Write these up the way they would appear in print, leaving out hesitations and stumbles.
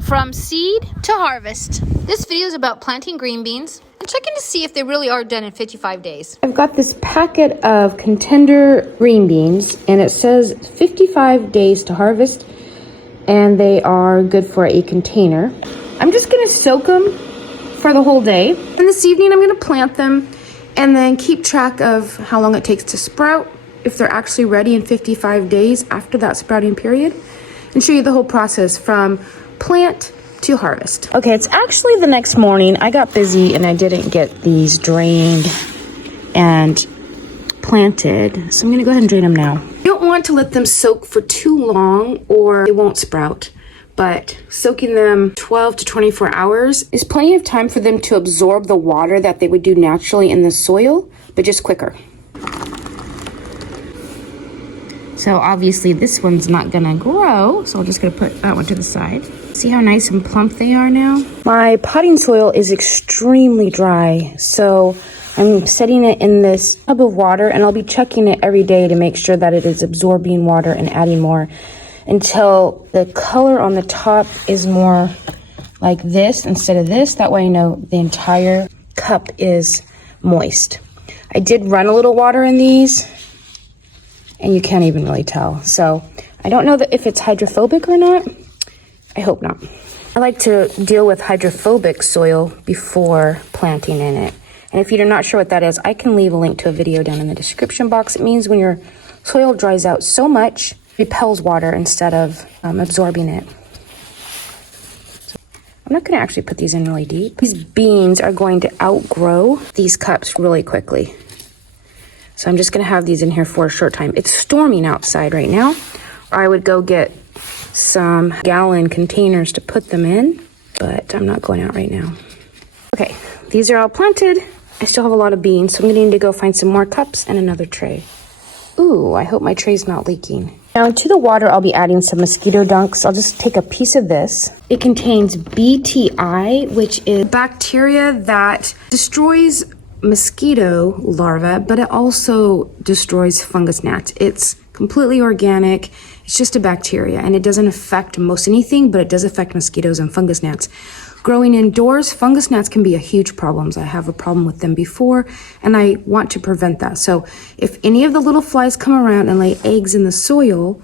From seed to harvest. This video is about planting green beans and checking to see if they really are done in 55 days. I've got this packet of contender green beans and it says 55 days to harvest and they are good for a container. I'm just gonna soak them for the whole day. And this evening I'm gonna plant them and then keep track of how long it takes to sprout, if they're actually ready in 55 days after that sprouting period, and show you the whole process from plant to harvest. Okay, it's actually the next morning. I got busy and I didn't get these drained and planted, so I'm gonna go ahead and drain them now. You don't want to let them soak for too long or they won't sprout, but soaking them 12 to 24 hours is plenty of time for them to absorb the water that they would do naturally in the soil, but just quicker. So obviously this one's not gonna grow, so I'm just gonna put that one to the side. See how nice and plump they are now? My potting soil is extremely dry, so I'm setting it in this tub of water and I'll be checking it every day to make sure that it is absorbing water and adding more until the color on the top is more like this instead of this. That way I know the entire cup is moist. I did run a little water in these and you can't even really tell. So I don't know that if it's hydrophobic or not. I hope not. I like to deal with hydrophobic soil before planting in it. And if you're not sure what that is, I can leave a link to a video down in the description box. It means when your soil dries out so much, it repels water instead of absorbing it. So I'm not gonna actually put these in really deep. These beans are going to outgrow these cups really quickly. So I'm just gonna have these in here for a short time. It's storming outside right now, or I would go get some gallon containers to put them in, but I'm not going out right now. Okay, these are all planted. I still have a lot of beans, so I'm gonna need to go find some more cups and another tray. Ooh, I hope my tray's not leaking. Now to the water, I'll be adding some mosquito dunks. I'll just take a piece of this. It contains BTI, which is bacteria that destroys mosquito larvae, but it also destroys fungus gnats. It's completely organic. It's just a bacteria and it doesn't affect most anything, but it does affect mosquitoes and fungus gnats. Growing indoors, fungus gnats can be a huge problem. I have a problem with them before and I want to prevent that. So if any of the little flies come around and lay eggs in the soil,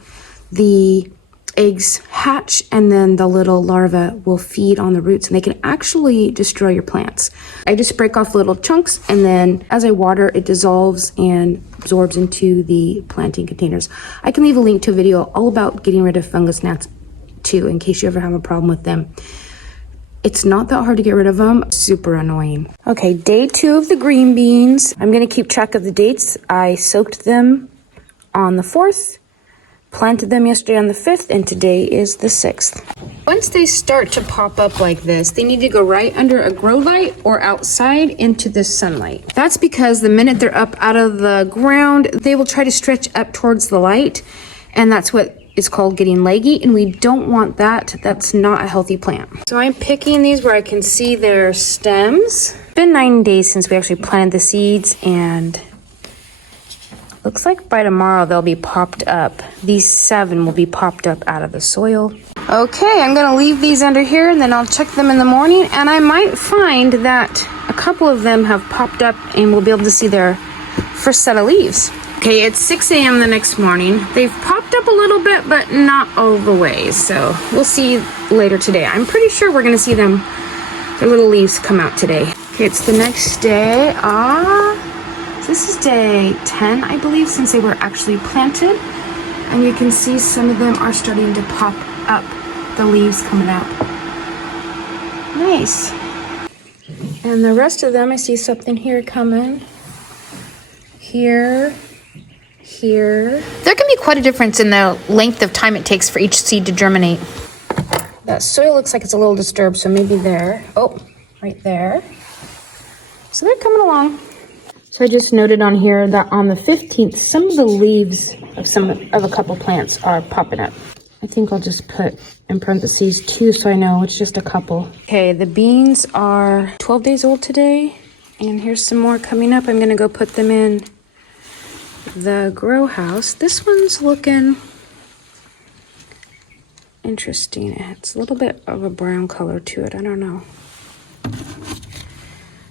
the eggs hatch and then the little larvae will feed on the roots and they can actually destroy your plants. I just break off little chunks and then as I water, it dissolves and absorbs into the planting containers. I can leave a link to a video all about getting rid of fungus gnats too, in case you ever have a problem with them. It's not that hard to get rid of them, super annoying. Okay, day 2 of the green beans. I'm gonna keep track of the dates. I soaked them on the 4th, planted them yesterday on the 5th, and today is the 6th. Once they start to pop up like this, they need to go right under a grow light or outside into the sunlight. That's because the minute they're up out of the ground, they will try to stretch up towards the light, and that's what is called getting leggy, and we don't want that. That's not a healthy plant. So I'm picking these where I can see their stems. It's been 9 days since we actually planted the seeds, and looks like by tomorrow they'll be popped up. These 7 will be popped up out of the soil. Okay, I'm gonna leave these under here and then I'll check them in the morning, and I might find that a couple of them have popped up and we'll be able to see their first set of leaves. Okay, it's 6 a.m. the next morning. They've popped up a little bit, but not all the way. So we'll see later today. I'm pretty sure we're gonna see them, their little leaves come out today. Okay, it's the next day. This is day 10, I believe, since they were actually planted. And you can see some of them are starting to pop up, the leaves coming out. Nice. And the rest of them, I see something here coming. Here. There can be quite a difference in the length of time it takes for each seed to germinate. That soil looks like it's a little disturbed, so maybe there. Oh, right there. So they're coming along. So I just noted on here that on the 15th, some of the leaves of a couple plants are popping up. I think I'll just put in parentheses 2 so I know it's just a couple. Okay, the beans are 12 days old today, and here's some more coming up. I'm gonna go put them in the grow house. This one's looking interesting. It's a little bit of a brown color to it. I don't know.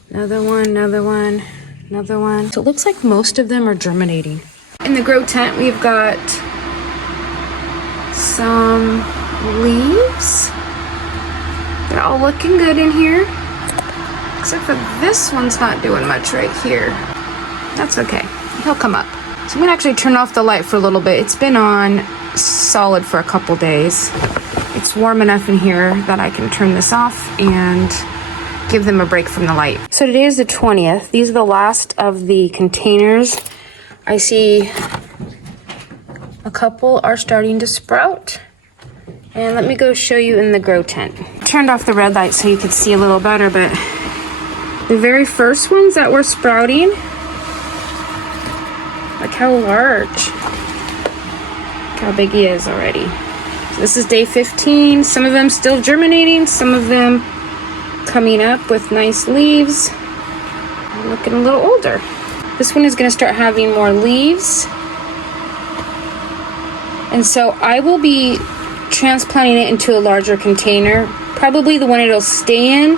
Another one, another one, another one. So it looks like most of them are germinating. In the grow tent, we've got some leaves. They're all looking good in here. Except for this one's not doing much right here. That's okay. He'll come up. So I'm gonna actually turn off the light for a little bit. It's been on solid for a couple days. It's warm enough in here that I can turn this off and give them a break from the light. So today is the 20th. These are the last of the containers. I see a couple are starting to sprout. And let me go show you in the grow tent. Turned off the red light so you could see a little better, but the very first ones that were sprouting, look how large. Look how big he is already. So this is day 15. Some of them still germinating, some of them coming up with nice leaves. Looking a little older. This one is going to start having more leaves. And so I will be transplanting it into a larger container, probably the one it'll stay in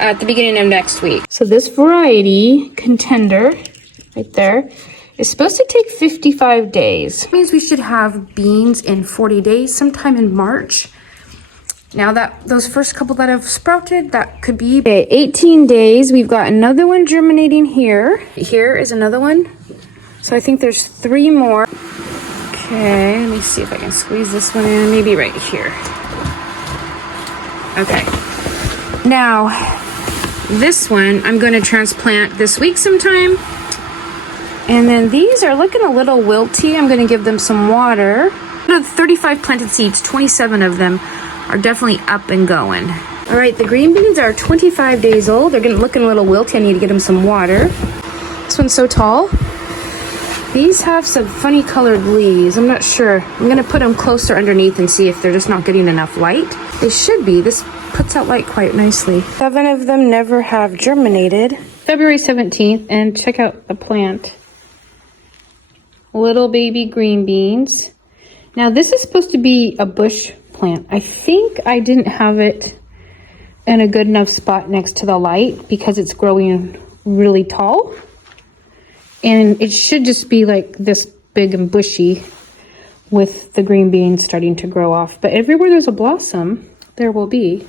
at the beginning of next week. So this variety, Contender, right there, is supposed to take 55 days. That means we should have beans in 40 days, sometime in March. Now that those first couple that have sprouted, that could be 18 days. We've got another one germinating here. Here is another one. So I think there's 3 more. Okay, let me see if I can squeeze this one in. Maybe right here. Okay. Now, this one I'm going to transplant this week sometime. And then these are looking a little wilty. I'm going to give them some water. Out of 35 planted seeds, 27 of them are definitely up and going. All right, the green beans are 25 days old. They're looking a little wilty. I need to get them some water. This one's so tall. These have some funny colored leaves. I'm not sure. I'm gonna put them closer underneath and see if they're just not getting enough light. They should be. This puts out light quite nicely. 7 of them never have germinated. February 17th, and check out the plant. Little baby green beans. Now this is supposed to be a bush plant. I think I didn't have it in a good enough spot next to the light because it's growing really tall. And it should just be like this big and bushy with the green beans starting to grow off. But everywhere there's a blossom, there will be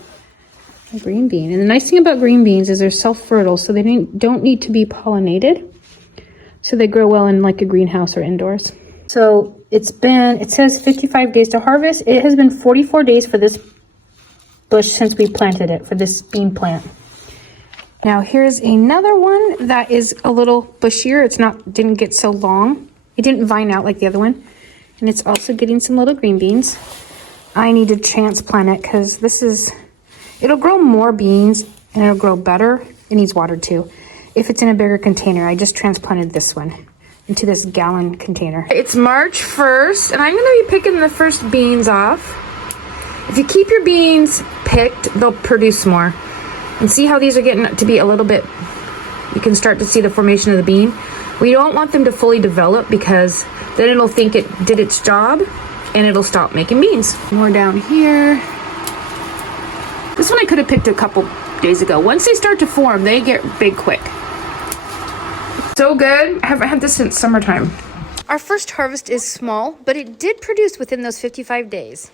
a green bean. And the nice thing about green beans is they're self-fertile, so they don't need to be pollinated. So they grow well in like a greenhouse or indoors. So it says 55 days to harvest. It has been 44 days for this bush since we planted it, for this bean plant. Now here's another one that is a little bushier. Didn't get so long. It didn't vine out like the other one. And it's also getting some little green beans. I need to transplant it because it'll grow more beans and it'll grow better. It needs water too. If it's in a bigger container, I just transplanted this one into this gallon container. It's March 1st and I'm gonna be picking the first beans off. If you keep your beans picked, they'll produce more. And see how these are getting to be a little bit, you can start to see the formation of the bean. We don't want them to fully develop because then it'll think it did its job and it'll stop making beans. More down here. This one I could have picked a couple days ago. Once they start to form, they get big quick. So good. I haven't had this since summertime. Our first harvest is small, but it did produce within those 55 days.